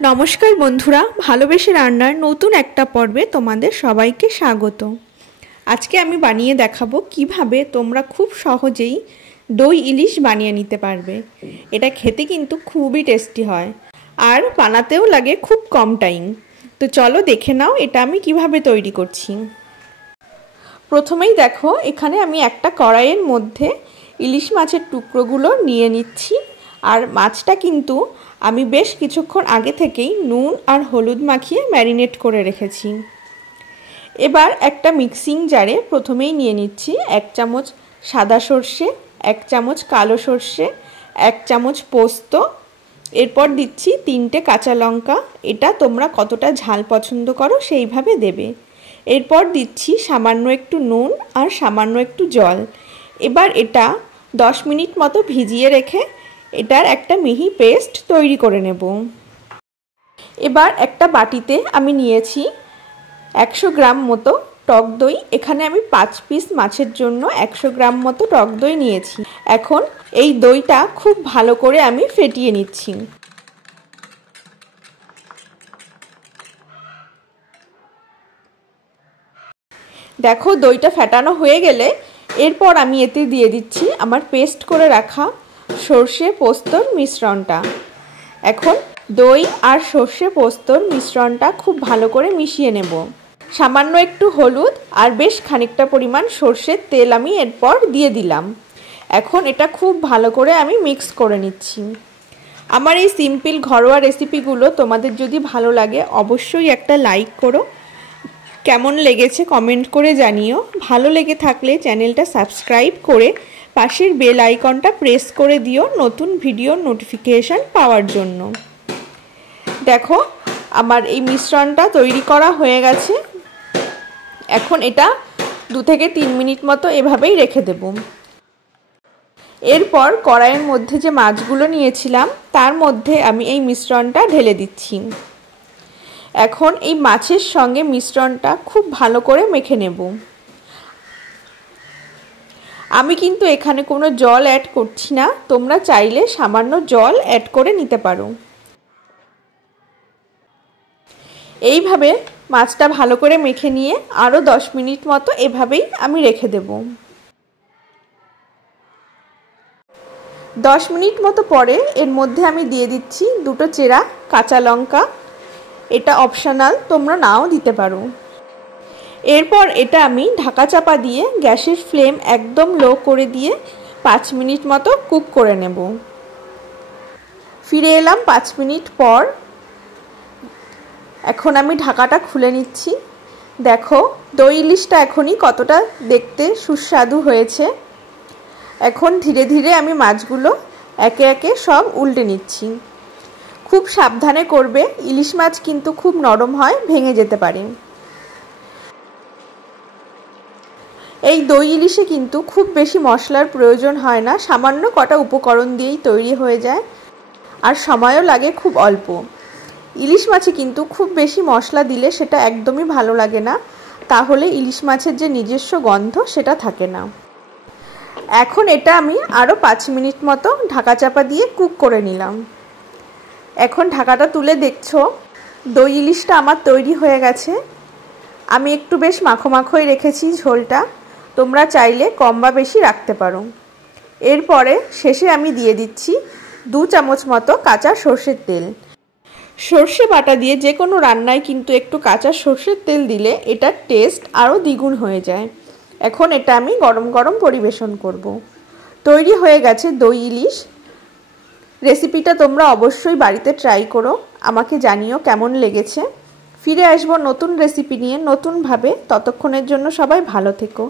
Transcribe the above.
নমস্কার বন্ধুরা, ভালোবেসে রান্নার নতুন একটা পর্বে তোমাদের সবাইকে স্বাগত। আজকে আমি বানিয়ে দেখাবো কিভাবে তোমরা খুব সহজেই দই ইলিশ বানিয়ে নিতে পারবে। এটা খেতে কিন্তু খুবই টেস্টি হয় আর বানাতেও লাগে খুব কম টাইম। তো চলো দেখে নাও এটা আমি কিভাবে তৈরি করছি। প্রথমেই দেখো, এখানে আমি একটা কড়াইয়ের মধ্যে ইলিশ মাছের টুকরোগুলো নিয়ে নিচ্ছি। আর মাছটা কিন্তু আমি বেশ কিছুক্ষণ আগে থেকেই নুন আর হলুদ মাখিয়ে ম্যারিনেট করে রেখেছি। এবার একটা মিক্সিং জারে প্রথমেই নিয়ে নিচ্ছি 1 চামচ সাদা সর্ষে, 1 চামচ কালো সর্ষে, 1 চামচ পোস্ত, এরপর দিচ্ছি 3টে কাঁচা লঙ্কা। এটা তোমরা কতটা ঝাল পছন্দ করো সেইভাবে দেবে। এরপর দিচ্ছি সামান্য একটু নুন আর সামান্য একটু জল। এবার এটা 10 মিনিট মতো ভিজিয়ে রেখে এটার একটা মিহি পেস্ট তৈরি করে নেব। এবার একটা বাটিতে আমি নিয়েছি 100 গ্রাম মতো টক দই। এখানে আমি 5 পিস মাছের জন্য 100 গ্রাম মতো টক দই নিয়েছি। এখন এই দইটা খুব ভালো করে আমি ফেটিয়ে নিচ্ছি। দেখো, দইটা ফেটানো হয়ে গেলে এরপর আমি এতে দিয়ে দিচ্ছি আমার পেস্ট করে রাখা সর্ষে পোস্তর মিশ্রণটা। এখন দই আর সর্ষে পোস্তর মিশ্রণটা খুব ভালো করে মিশিয়ে নেব। সামান্য একটু হলুদ আর বেশ খানিকটা পরিমাণ সর্ষের তেল আমি এরপর দিয়ে দিলাম। এখন এটা খুব ভালো করে আমি মিক্স করে নিচ্ছি। আমার এই সিম্পল ঘরোয়া রেসিপিগুলো তোমাদের যদি ভালো লাগে অবশ্যই একটা লাইক করো। কেমন লেগেছে কমেন্ট করে জানিও। ভালো লেগে থাকলে চ্যানেলটা সাবস্ক্রাইব করে পাশের বেল আইকনটা প্রেস করে দিও নতুন ভিডিওর নোটিফিকেশন পাওয়ার জন্য। দেখো, আমার এই মিশ্রণটা তৈরি করা হয়ে গেছে। এখন এটা 2 থেকে 3 মিনিট মতো এভাবেই রেখে দেব। এরপর কড়াইয়ের মধ্যে যে মাছগুলো নিয়েছিলাম তার মধ্যে আমি এই মিশ্রণটা ঢেলে দিচ্ছি। এখন এই মাছের সঙ্গে মিশ্রণটা খুব ভালো করে মেখে নেব। আমি কিন্তু এখানে কোনো জল অ্যাড করছি না, তোমরা চাইলে সামান্য জল অ্যাড করে নিতে পারো। এইভাবে মাছটা ভালো করে মেখে নিয়ে আরও 10 মিনিট মতো এভাবেই আমি রেখে দেব। 10 মিনিট মতো পরে এর মধ্যে আমি দিয়ে দিচ্ছি 2টো চেরা কাঁচা লঙ্কা। এটা অপশনাল, তোমরা নাও দিতে পারো। এরপর এটা আমি ঢাকা চাপা দিয়ে গ্যাসের ফ্লেম একদম লো করে দিয়ে 5 মিনিট মতো কুক করে নেব। ফিরে এলাম 5 মিনিট পর। এখন আমি ঢাকাটা খুলে নিচ্ছি। দেখো, দই ইলিশটা এখনই কতটা দেখতে সুস্বাদু হয়েছে। এখন ধীরে ধীরে আমি মাছগুলো একে একে সব উল্টে নিচ্ছি। খুব সাবধানে করবে, ইলিশ মাছ কিন্তু খুব নরম হয়, ভেঙে যেতে পারে। এই দই ইলিশে কিন্তু খুব বেশি মশলার প্রয়োজন হয় না, সামান্য কটা উপকরণ দিয়েই তৈরি হয়ে যায় আর সময়ও লাগে খুব অল্প। ইলিশ মাছে কিন্তু খুব বেশি মশলা দিলে সেটা একদমই ভালো লাগে না, তাহলে ইলিশ মাছের যে নিজস্ব গন্ধ সেটা থাকে না। এখন এটা আমি আরও 5 মিনিট মতো ঢাকা চাপা দিয়ে কুক করে নিলাম। এখন ঢাকাটা তুলে দেখছো দই ইলিশটা আমার তৈরি হয়ে গেছে। আমি একটু বেশ মাখো মাখোই রেখেছি ঝোলটা, তোমরা চাইলে কম বা বেশি রাখতে পারো। এরপরে শেষে আমি দিয়ে দিচ্ছি 2 চামচ মতো কাঁচা সর্ষের তেল। সর্ষে বাটা দিয়ে যে কোনো রান্নায় কিন্তু একটু কাঁচা সর্ষের তেল দিলে এটার টেস্ট আরও দ্বিগুণ হয়ে যায়। এখন এটা আমি গরম গরম পরিবেশন করব। তৈরি হয়ে গেছে দই ইলিশ। রেসিপিটা তোমরা অবশ্যই বাড়িতে ট্রাই করো, আমাকে জানিও কেমন লেগেছে। ফিরে আসবো নতুন রেসিপি নিয়ে নতুনভাবে। ততক্ষণের জন্য সবাই ভালো থেকো।